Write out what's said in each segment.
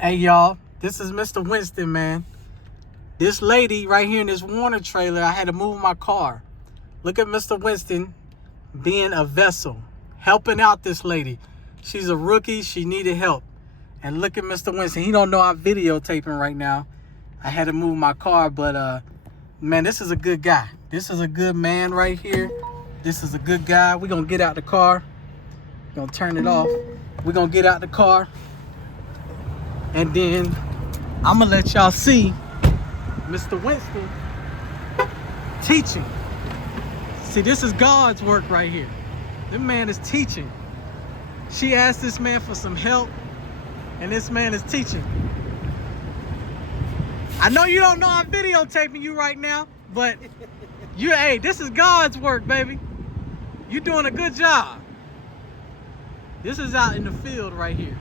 Hey y'all, this is Mr. Winston, man. This lady right here in this Warner trailer, I had to move my car. Look at Mr. Winston being a vessel, helping out this lady. She's a rookie, she needed help. And look at Mr. Winston, he don't know I'm videotaping right now. I had to move my car, but man, this is a good guy. This is a good man right here. This is a good guy. We're gonna get out the car. We're gonna turn it off. We're gonna get out the car. And then I'm gonna let y'all see Mr. Winston teaching. See, this is God's work right here. This man is teaching. She asked this man for some help, and this man is teaching. I know you don't know I'm videotaping you right now, but hey, this is God's work, baby. You're doing a good job. This is out in the field right here.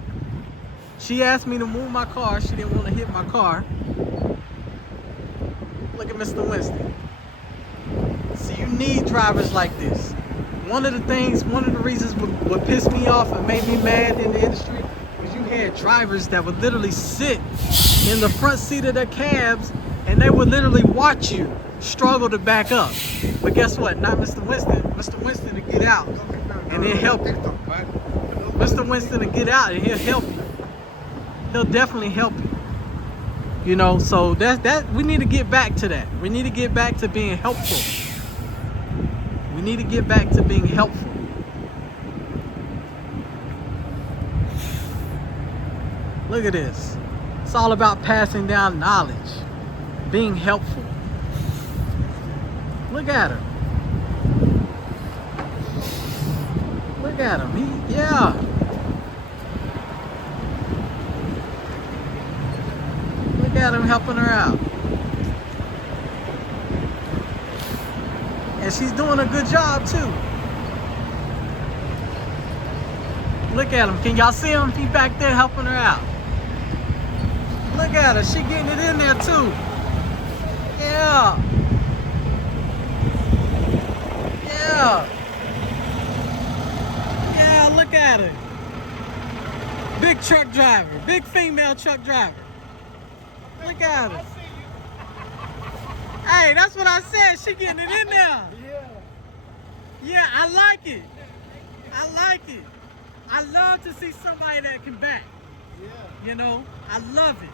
She asked me to move my car. She didn't want to hit my car. Look at Mr. Winston. See, you need drivers like this. One of the reasons what pissed me off and made me mad in the industry was you had drivers that would literally sit in the front seat of their cabs and they would literally watch you struggle to back up. But guess what? Not Mr. Winston. Mr. Winston to get out and he'll help you. Mr. Winston to get out and he'll help you. He'll definitely help you. You know, so that we need to get back to that. We need to get back to being helpful. We need to get back to being helpful. Look at this. It's all about passing down knowledge, being helpful. Look at her. Look at him. Yeah. Look at him helping her out. And she's doing a good job too. Look at him. Can y'all see him? He back there helping her out. Look at her. She getting it in there too. Yeah. Yeah. Yeah, look at her. Big truck driver. Big female truck driver. Look at her. Hey, that's what I said. She getting it in there. Yeah, I like it. I like it. I love to see somebody that can back. You know, I love it.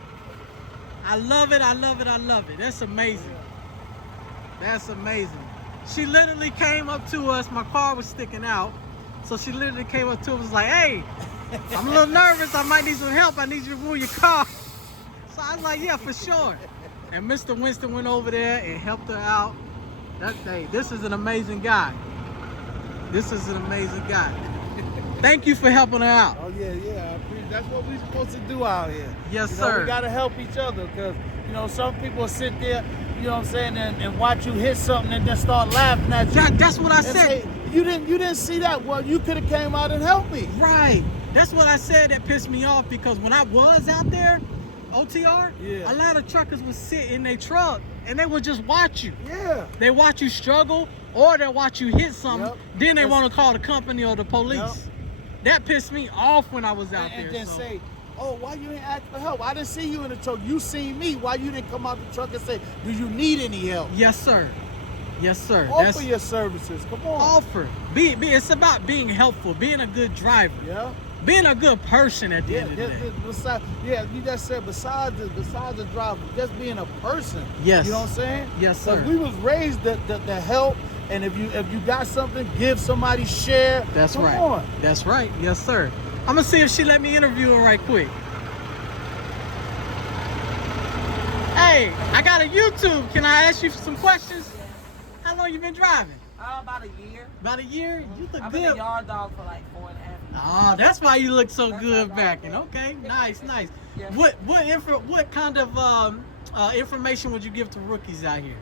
I love it. I love it. I love it. That's amazing. That's amazing. She literally came up to us. My car was sticking out. So she literally came up to us and was like, hey, I'm a little nervous. I might need some help. I need you to move your car. So I was like, yeah, for sure. And Mr. Winston went over there and helped her out. Hey, this is an amazing guy. This is an amazing guy. Thank you for helping her out. Oh, yeah. That's what we're supposed to do out here. Yes, you know, sir. We got to help each other because, you know, some people sit there, you know what I'm saying, and watch you hit something and then start laughing at you. That's what I said. Say, you didn't see that. Well, you could have came out and helped me. Right. That's what I said that pissed me off because when I was out there, OTR, a lot of truckers would sit in their truck and they would just watch you. Yeah. They watch you struggle or they watch you hit something. Yep. Then they want to call the company or the police. Yep. That pissed me off when I was out there. And then say, oh, why you didn't ask for help? I didn't see you in the truck. You seen me. Why you didn't come out the truck and say, do you need any help? Yes, sir. Yes, sir. Offer your services. Come on. Offer. It's about being helpful, being a good driver. Yeah. Being a good person at the end of the day. You just said besides the driver, just being a person. Yes. You know what I'm saying? Yes, sir. We was raised to help, and if you got something, give somebody, share. That's Come right. on. That's right. Yes, sir. I'm gonna see if she let me interview her right quick. Hey, I got a YouTube. Can I ask you some questions? How long you been driving? About a year. About a year? You look I've good. been a yard dog for like 4.5 years. Oh, that's why you look so good backing. Okay, nice. Yeah. What kind of information would you give to rookies out here?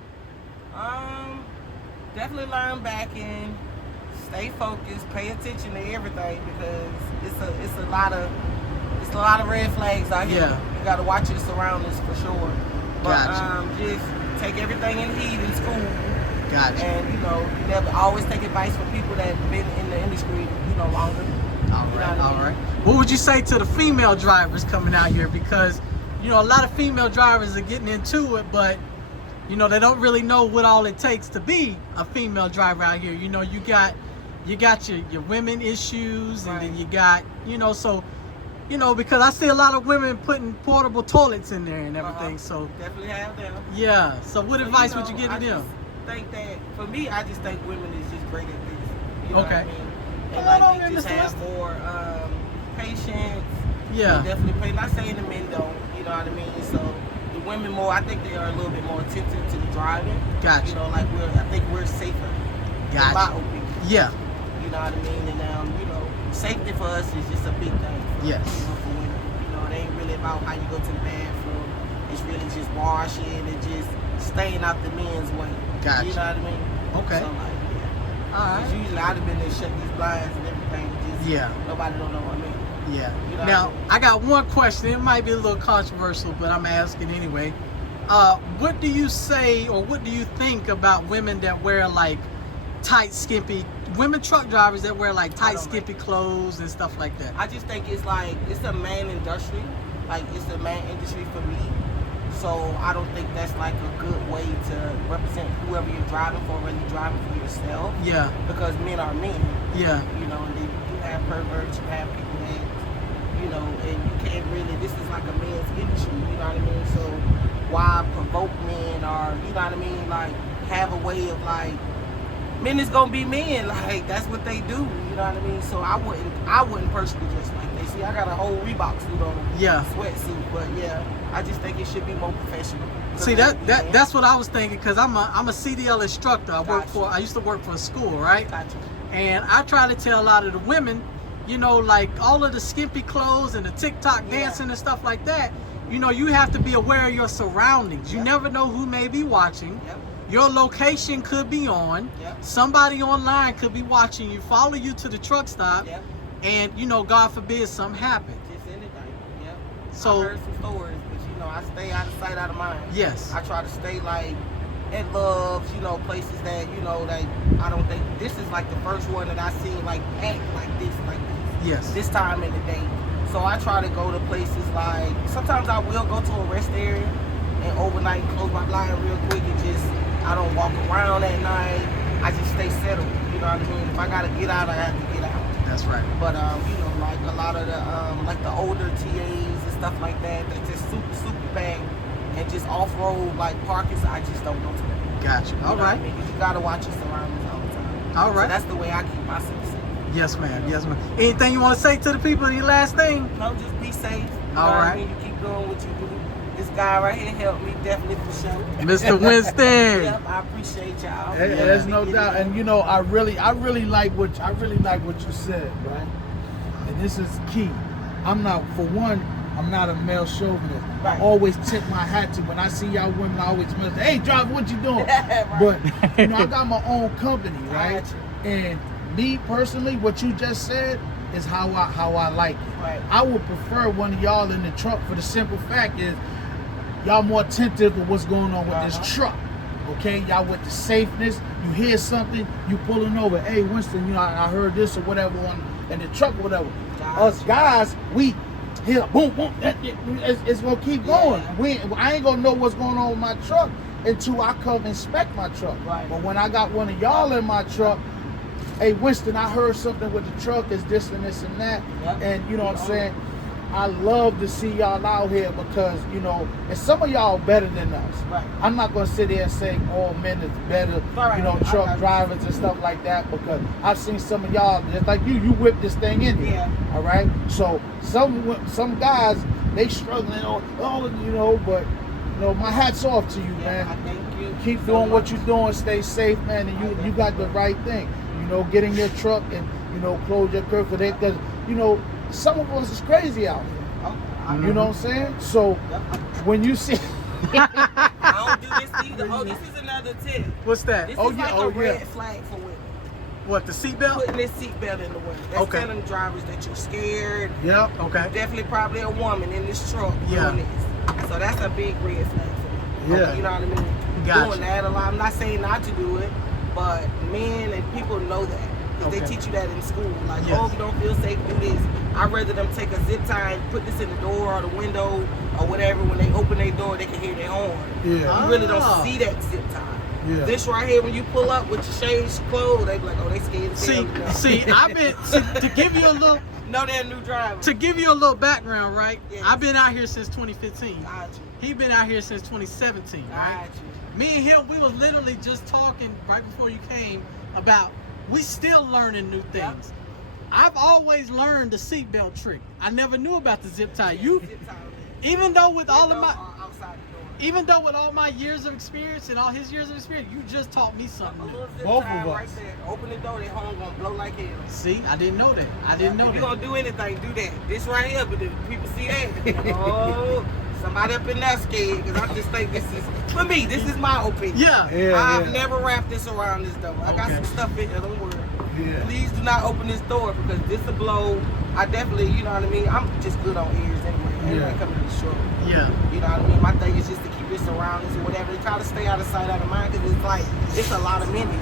Definitely learn backing, stay focused, pay attention to everything because it's a lot of red flags out here. Yeah. You gotta watch your surroundings for sure. But Gotcha. just take everything in heed in school. Gotcha. And you never always take advice from people that have been in the industry, longer. All You know right, what I all mean? right. What would you say to the female drivers coming out here? Because, you know, a lot of female drivers are getting into it, but, you know, they don't really know what all it takes to be a female driver out here. You know, you got your women issues, and then you got, you know, so, you know, because I see a lot of women putting portable toilets in there and everything. So definitely have them. yeah. So what So, advice you know, would you give to I them? just think that for me, I just think women is just great at this. You know Okay. what I mean? Come And on like over, they just Mr. have Winston. more patience. Yeah. They definitely pay. Not saying the men don't. You know what I mean? So the women more. I think they are a little bit more attentive to the driving. Gotcha. You know, like I think we're safer. In my Gotcha. opinion. Yeah. You know what I mean? And you know, safety for us is just a big thing. Yes. You know, for women. You know, it ain't really about how you go to the bathroom. It's really just washing and just staying out the men's way. Gotcha. You know what I mean? Okay. So like, yeah. All right. Because usually I'd have been there shut these blinds and everything. Just Yeah. nobody don't know what I mean. Yeah. You know Now, what I mean? I got one question. It might be a little controversial, but I'm asking anyway. What do you say, or what do you think about women that wear like tight, skimpy, women truck drivers that wear like tight, don't like skimpy clothes and stuff like that? I just think it's like, it's a man industry. Like, it's a man industry for me. So I don't think that's like a good way to represent whoever you're driving for, whether you're driving for yourself. Yeah. Because men are men. Yeah. You know, and then you have perverts, you have people that, you know, and you can't really, this is like a man's industry, you know what I mean? So why provoke men, or, you know what I mean, like, have a way of like, men is gonna be men, like, that's what they do, you know what I mean? So I wouldn't personally dress like that. See, I got a whole Reebok suit on, Yeah. sweatsuit, but yeah, I just think it should be more professional. See, that's what I was thinking, because I'm a CDL instructor. Gotcha. I used to work for a school, right? Gotcha. And I try to tell a lot of the women, you know, like all of the skimpy clothes and the TikTok Yeah. dancing and stuff like that, you know, you have to be aware of your surroundings. You Yep. never know who may be watching. Yep. Your location could be on. Yep. Somebody online could be watching you, follow you to the truck stop, Yep. and, you know, God forbid something happen. Just anything. Yep. So- I heard some stories, but you know, I stay out of sight, out of mind. Yes. I try to stay like at Love's, you know, places that, you know, that I don't think, this is like the first one that I seen like act like this, Yes. this time in the day. So I try to go to places like, sometimes I will go to a rest area and overnight close my blind real quick and just, I don't walk around at night. I just stay settled, you know what I mean? If I gotta get out, I have to get out. That's right. But you know, like a lot of the like the older TAs and stuff like that, that just super bang and just off-road like parkings, I just don't go to them. Gotcha. You All know what I right. mean? 'Cause you gotta watch your surroundings all the time. All right. So that's the way I keep myself safe. Yes, ma'am. Yes, ma'am. Anything you want to say to the people? Any last thing? No, just be safe. You know All what right. I mean? You keep doing what you do. This guy right here helped me definitely for sure. Mr. Winston. Yep, I appreciate y'all. There's no doubt, and you know, I really like what you said, right? And this is key. I'm not a male chauvinist. Right. I always tip my hat to when I see y'all women. I always say, "Hey, driver, what you doing?" Right. But you know, I got my own company, right? Gotcha. And me personally, what you just said is how I like it. Right. I would prefer one of y'all in the truck for the simple fact is y'all more attentive to what's going on with this truck. Okay, y'all with the safeness. You hear something, you pulling over. Hey, Winston, you know, I heard this or whatever in the truck or whatever. Gotcha. Us guys, we hear boom, boom. It's gonna keep going. Yeah. I ain't gonna know what's going on with my truck until I come inspect my truck. Right. But when I got one of y'all in my truck, hey, Winston, I heard something with the truck is this and this and that. Yep. And you know what I'm saying? I love to see y'all out here because, you know, and some of y'all better than us. Right. I'm not going to sit there and say all men is better, Right. you know, I truck got you. drivers and stuff like that, because I've seen some of y'all, just like you whip this thing in here. Yeah. All right? So some guys, they struggling, all of you know, but, you know, my hat's off to you, Yeah, I man. thank you. Keep so doing what much. you're doing, stay safe, man, and you got the right thing. You know, get in your truck and, you know, close your curve for that, because, you know, some of us is crazy out here. Oh, You know what I'm saying? So when you see I don't do this either. Oh, this is another tip. What's that? This Oh, is yeah, like oh, a yeah. red flag for women. What, the seatbelt? Putting this seatbelt in the window. That's Okay. telling drivers that you're scared. Yep. Okay. Definitely probably a woman in this truck Yeah. doing this. So that's a big red flag for me. Yeah. You know what I mean? Gotcha. Doing that a lot. I'm not saying not to do it, but men and people know that. Because they Okay. teach you that in school. Like, Yes. oh, if you don't feel safe, do this. I'd rather them take a zip tie and put this in the door or the window or whatever. When they open their door, they can hear their horn. Yeah. You really don't Ah. see that zip tie. Yeah. This right here, when you pull up with your shades closed, they be like, oh, they scared as hell. I've been to give you a little No, they're a new driver. to give you a little background, right? Yes. I've been out here since 2015. Got you. He been out here since 2017, right? Got you. Me and him, we was literally just talking right before you came about we still learning new Yep. things. I've always learned the seatbelt trick. I never knew about the zip tie. You, Zip tie. even though with all of Window my, or outside the door. even though with all my years of experience and all his years of experience, you just taught me A something new. little zip Both tie of right us. there. Open the door, they horn gonna blow like hell. See, I didn't know that. I didn't know If you that. gonna do anything, do that. This right here, but if people see that, oh, somebody up in there scared. Because I just think this is, for me, this is my opinion. Yeah. Yeah. I've yeah. never wrapped this around this door. I got Okay. some stuff in here, don't worry. Yeah. Please do not open this door because this will blow. I definitely, you know what I mean? I'm just good on ears anyway. Everybody Yeah. coming to the show. Yeah. You know what I mean? My thing is just to keep this around us or whatever. They try to stay out of sight, out of mind because it's like, it's a lot of men here.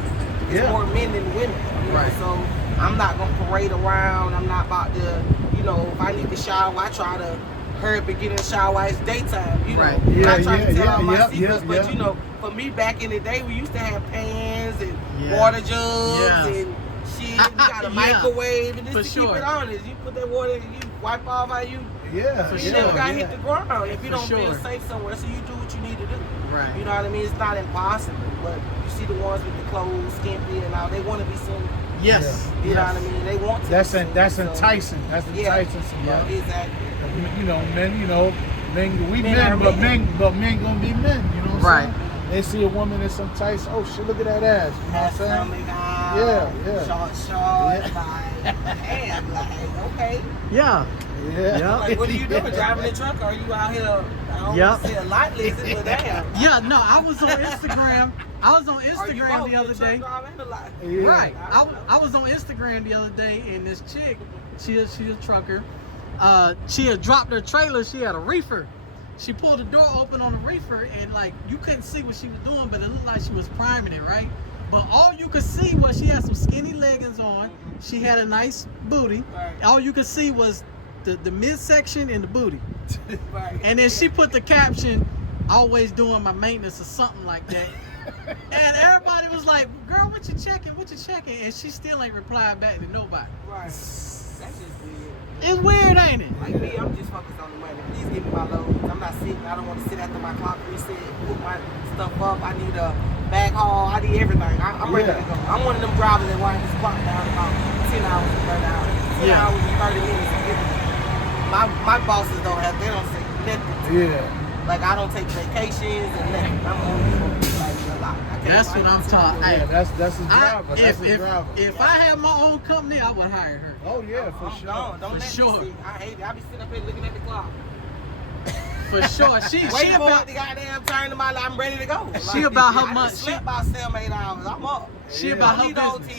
It's Yeah. more men than women. You know? Right. So I'm not going to parade around. I'm not about to, you know, if I need to shower, I try to hurry up and get in the shower while it's daytime. You know, Right. I'm not Yeah, trying to yeah, tell all my yeah, secrets, yeah, but yeah. you know, for me back in the day, we used to have pans and Yeah. water jugs Yeah. and shit. You got a Yeah. microwave and For just to keep sure. it honest. You put that water and you wipe off how you. Yeah. For You sure, never got yeah. hit the ground if you For don't feel sure. safe somewhere. So you do what you need to do. Right. You know what I mean? It's not impossible, but you see the ones with the clothes skimpy and all, they want to be seen. Yes. You know Yes. what I mean? They want to. That's be seen, that's so- enticing. That's Yeah. enticing Yeah, somebody. exactly. You know, men. You know, men. We Men men, are but men. men gonna be men. You know what Right. I'm saying? They see a woman that's enticing. Oh shit! Look at that ass. You know what I'm saying? Yeah. Short, like, damn, like, okay. Yeah. Yeah. Like, what are you doing? Driving the truck? Or are you out here? I don't Yep. want to see a lot listen, but damn. Yeah. No, I was on Instagram. I was on Are you Instagram both the other the truck day. driver and the lot? Yeah. Right. I was on Instagram the other day, and this chick, she a trucker. She had dropped her trailer. She had a reefer. She pulled the door open on the reefer, and like you couldn't see what she was doing, but it looked like she was priming it, right? But all you could see was she had some skinny leggings on. She had a nice booty. Right. All you could see was the midsection and the booty. Right. And then she put the caption, "Always doing my maintenance" or something like that. And everybody was like, "Girl, what you checking? What you checking?" And she still ain't replied back to nobody. Right. That's just weird. It's weird, ain't it? Like me, I'm just focused on the money. Please give me my loads. I'm not sitting. I don't want to sit after my clock reset, put my stuff up. I need a bag haul. I need everything. I'm ready to go. I'm one of them drivers that wind this clock down about 10 hours and 30 hours. 10 Yeah. hours and 30 minutes. And everything. My bosses don't have, they don't say nothing. Yeah. Like I don't take vacations and nothing. I'm only like a lot. I can't That's find what I'm this talking. time. Yeah. That's his I, driver. That's his driver. if I had my own company, I would hire her. Oh yeah, for I'm sure. gone. Don't For let sure. me see. I hate it. I be sitting up here looking at the clock. For sure. She Wait for about it to goddamn turn to my life. I'm ready to go. She about her I month. just slept about 7-8 hours. I'm up. she Yeah. about I her need the whole business.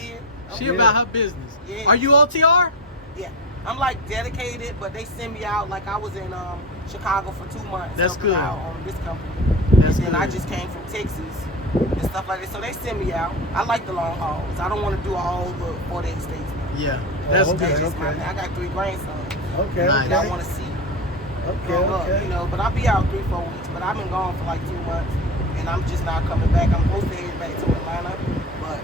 10. She Yeah. about her business. Yeah. Are you OTR? Yeah. I'm like dedicated, but they send me out. Like I was in Chicago for 2 months. That's helping good. out on this company. That's and then I good. just came from Texas and stuff like that. So they send me out. I like the long hauls. I don't want to do all the 48 states now. Yeah. That's okay. That's good. just my thing. I got 3 grandsons Okay. Nice. that I Okay. want to see. Okay. Grow up, Okay. you know, but I'll be out 3-4 weeks. But I've been gone for like 2 months, and I'm just not coming back. I'm supposed to head back to Atlanta, but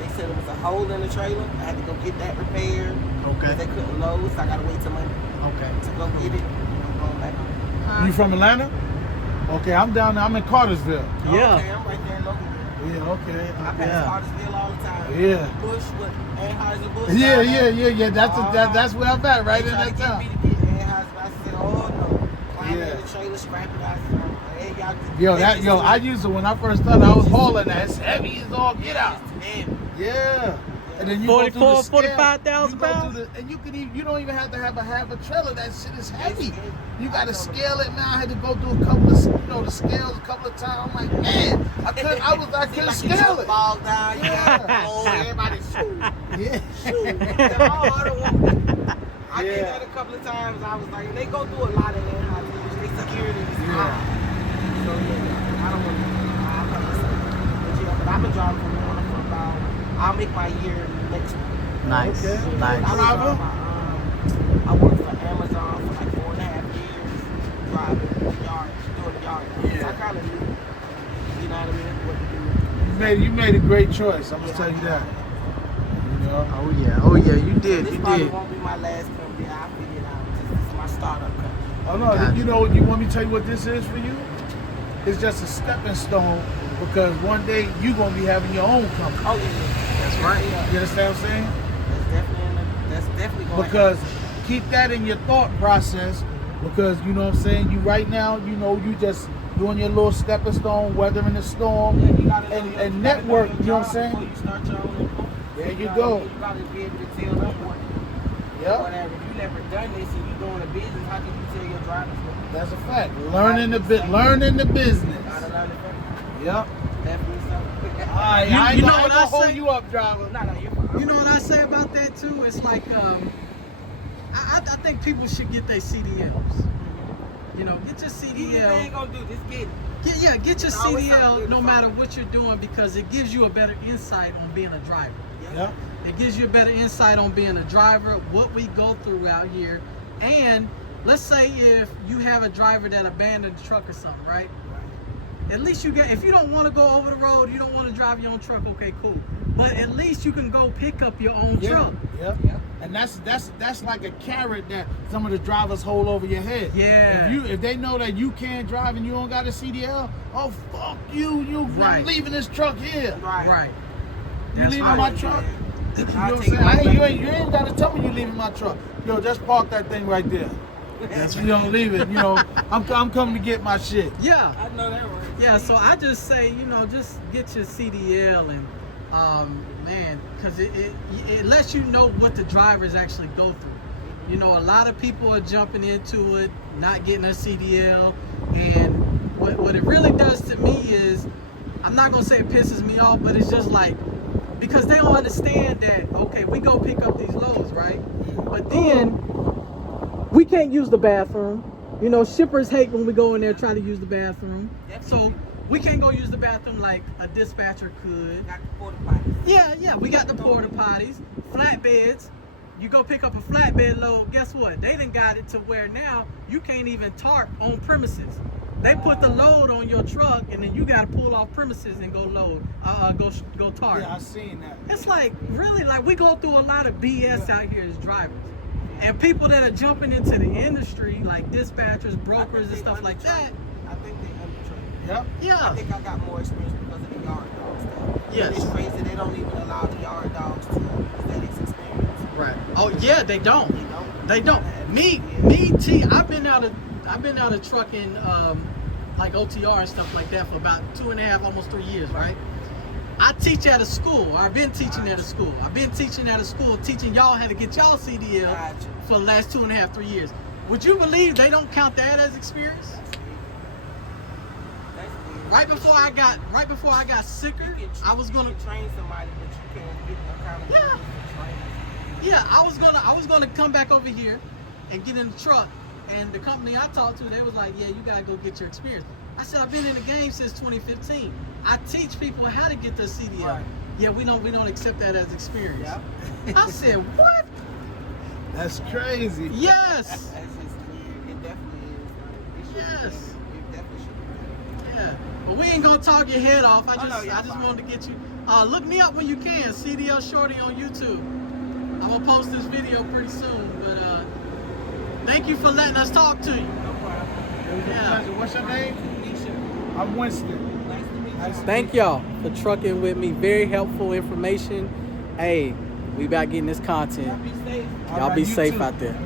they said it was a hole in the trailer. I had to go get that repaired. Okay. They couldn't load, so I gotta wait till Monday Okay. to go get it. I'm going back home. You from Atlanta? Okay, I'm down there. I'm in Cartersville. Yeah. Okay, I'm right there in Loganville. Yeah. Okay. I pass Yeah. Cartersville all the time. Yeah. Bush, what? Anheuser-Busch. Yeah. down Yeah. there. Yeah. Yeah. That's where I'm at, right They in tried that to get town. me to get Anheuser. I said, oh no. Climb Yeah. in the trailer, scrap it. I said, hey, y'all. I used to when I first started. I was hauling that. It's heavy as all get out. Yeah. And then you go through the 44, scale, 45,000 you go through pounds? the- and you can even, you don't even have to have a trailer. That shit is heavy. You got to scale it. Now I had to go through a couple of the scales a couple of times. I'm like, man, I couldn't scale it. Ball down, Yeah. oh, everybody shoot. Yeah. I did that a couple of times. I was like, they go through a lot of that. They security is high. So yeah, I don't want to. But yeah, but I've been driving for Atlanta for about. I'll make my year next week. Nice, Okay. nice. Driver? I worked for Amazon for like 4.5 years, driving the yard, doing the yard. Yeah. So I kind of knew, you know what I mean, what to do. You made a great choice. I'm gonna tell you that. You know? Oh yeah, you did, This you probably did. won't be my last company. I figured out. This is my startup company. Oh no, Gotcha. you know, you want me to tell you what this is for you? It's just a stepping stone because one day you're gonna be having your own company. Oh yeah. That's right. You understand what I'm saying? That's definitely going Because keep that in your thought process because you know what I'm saying, you right now, you know, you just doing your little stepping stone, weathering the storm, and network, you know what I'm saying? Before you start your own employment. There you go. You gotta be able to tell them what. Yep. Whatever. If you never done this and you doing a business, how can you tell your drivers what? That's a fact. Learning the business. Gotta learn it first. Yep. Definitely so. I You ain't know gonna what I hold say? you up, driver. No, you're fine. You know what I say about that too? It's like I think people should get their CDLs. You know, get your Even if they ain't CDL. gonna do this, get it. Get your It's always something CDL good no to matter follow. what you're doing because it gives you a better insight on being a driver. Yep. It gives you a better insight on being a driver, what we go through out here. And let's say if you have a driver that abandoned the truck or something, right? At least you get, if you don't want to go over the road, you don't want to drive your own truck, okay, cool. But at least you can go pick up your own truck. Yep. Yep. And that's like a carrot that some of the drivers hold over your head. Yeah. If they know that you can't drive and you don't got a CDL, oh fuck you, Right. I'm leaving this truck here. Right. You That's leaving right. my truck? You know what I'm take saying? it right You back. ain't gotta tell me you leaving my truck. Yo, just park that thing right there. That's You don't leave it. You know, I'm coming to get my shit. Yeah. I know that word. Yeah, so I just say, you know, just get your CDL and, man, because it lets you know what the drivers actually go through. You know, a lot of people are jumping into it, not getting a CDL, and what it really does to me is, I'm not going to say it pisses me off, but it's just like, because they don't understand that, okay, we go pick up these loads, right? But then, we can't use the bathroom. You know, shippers hate when we go in there try to use the bathroom. So we can't go use the bathroom like a dispatcher could. Got the porta potties. Yeah, we got the porta potties, flatbeds. You go pick up a flatbed load, guess what? They done got it to where now you can't even tarp on premises. They put the load on your truck and then you gotta pull off premises and go load, go tarp. Yeah, I seen that. It's like, really, like we go through a lot of BS out here as drivers. And people that are jumping into the industry, like dispatchers, brokers, and stuff like that. I think they undertrained. Yep. I Yeah. think I got more experience because of the yard dog stuff. Yes. It's crazy they don't even allow the yard dogs to use that experience. Right. Oh yeah, they don't. You know? They don't. Me, I've been out of trucking, like OTR and stuff like that for about 2.5, almost 3 years, right? I teach at a school. I've been teaching at a school. I've been teaching at a school, teaching y'all how to get y'all CDL Gotcha. for the last 2.5, 3 years. Would you believe they don't count that as experience? That's weird. Right before I got sicker, I was gonna. You can train somebody, but you can't get accountability Yeah. for training. Yeah, I was gonna come back over here and get in the truck, and the company I talked to, they was like, "Yeah, you gotta go get your experience." I said, "I've been in the game since 2015. I teach people how to get their CDL." Right. Yeah, we don't accept that as experience. Yep. I said, "What?" That's crazy. Yes. That's just weird. It definitely is. Like, it should Yes. be, it definitely should be. Yeah. But we ain't gonna talk your head off. I Oh, no, just you're fine. wanted to get you. Look me up when you can. CDL Shorty on YouTube. I'm gonna post this video pretty soon. But thank you for letting us talk to you. No problem. It was a Yeah. pleasure. What's your name? Nisha, I'm Winston. nice to meet you. Nice to Thank y'all for trucking with me. Very helpful information. Hey, we about getting this content. Y'all be safe. All Y'all right, be you safe too. out there.